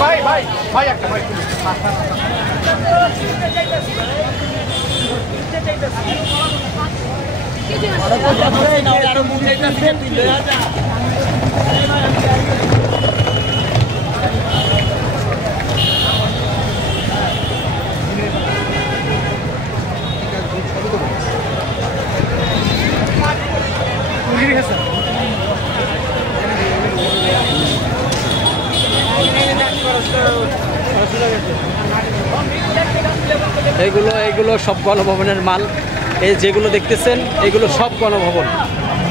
ভাই ভাই ভাই একটা ভাই এইগুলো সব গণভবনের মাল। এই যেগুলো দেখতেছেন এগুলো সব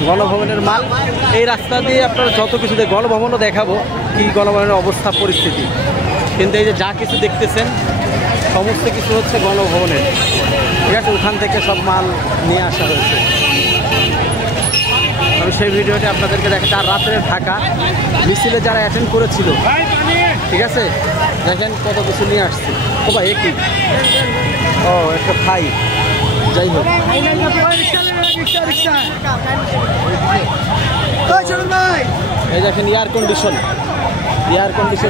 গণভবনের মাল। এই রাস্তা দিয়ে আপনারা যত কিছু গণভবনও দেখাবো কি গণভবনের অবস্থা পরিস্থিতি, কিন্তু এই যে যা কিছু দেখতেছেন সমস্ত কিছু হচ্ছে গণভবনের। ঠিক আছে, ওখান থেকে সব মাল নিয়ে আসা হয়েছে। আমি সেই ভিডিওটি আপনাদেরকে দেখাচ্ছি। আর রাতের ঢাকা মিছিলে যারা অ্যাটেন্ড করেছিল, ঠিক আছে, দেখেন কত কিছু নিয়ে আসছে। ও ভাই একই একটা খাই, যাই হোক এই দেখেন এয়ার কন্ডিশন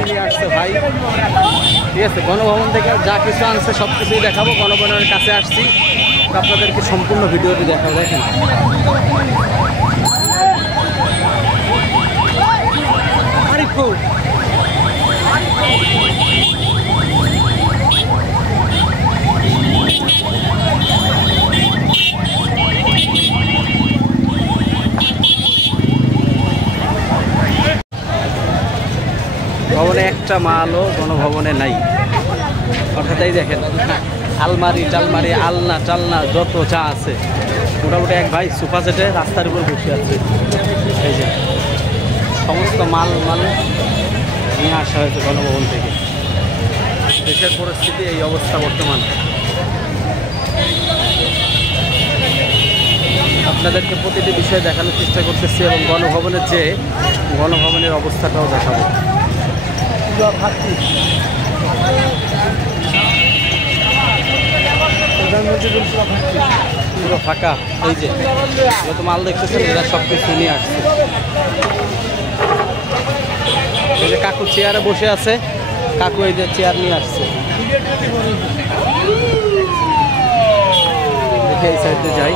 নিয়ে আসছে ভাই। ঠিক আছে, গণভবন থেকে যা কিছু আনছে সব কিছুই দেখাবো। গণভবনের কাছে আসছি, আপনাদেরকে সম্পূর্ণ ভিডিওটি দেখাবো। দেখেন ভবনে একটা মালও গণভবনে নাই। অর্থাৎ এই দেখেন আলমারি টালমারি আলনা টালনা যত চা আছে মোটামুটি এক ভাই সোফা সেটে রাস্তার উপর বসে আছে। এই যে সমস্ত মাল নিয়ে আসা হয়েছে গণভবন থেকে। দেশের পরিস্থিতি এই অবস্থা বর্তমান। আপনাদেরকে প্রতিটি বিষয় দেখানোর চেষ্টা করতেছি এবং গণভবনের অবস্থাটাও দেখাবো। পুরো ফাঁকা। এই যে যত মাল দেখতেছেন এরা সব কিছু নিয়ে আসছে। এই যে কাকু চেয়ারে বসে আছে, কাকু এই যে চেয়ার নিয়ে আসছে। দেখে এই সাইডে যাই।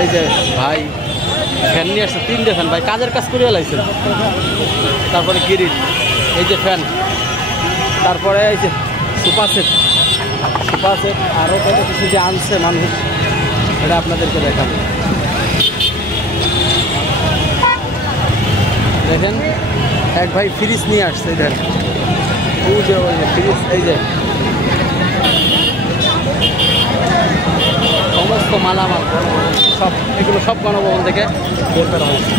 এই যে ভাই ফ্যান নিয়ে আসছে, 3টে ফ্যান ভাই, কাজের কাজ করে লাইছেন। তারপরে গ্রিল, এই যে ফ্যান, তারপরে এই যে সোফা সেট আরও কত কিছু যে আনছে মানুষ, এটা আপনাদেরকে দেখাবো। দেখেন এক ভাই ফ্রিজ নিয়ে আসছে। দেখেন ওই যে ফ্রিজ, এই যে সমস্ত মালামাল সব, এগুলো সব গণভবন থেকে বের করা হয়েছে।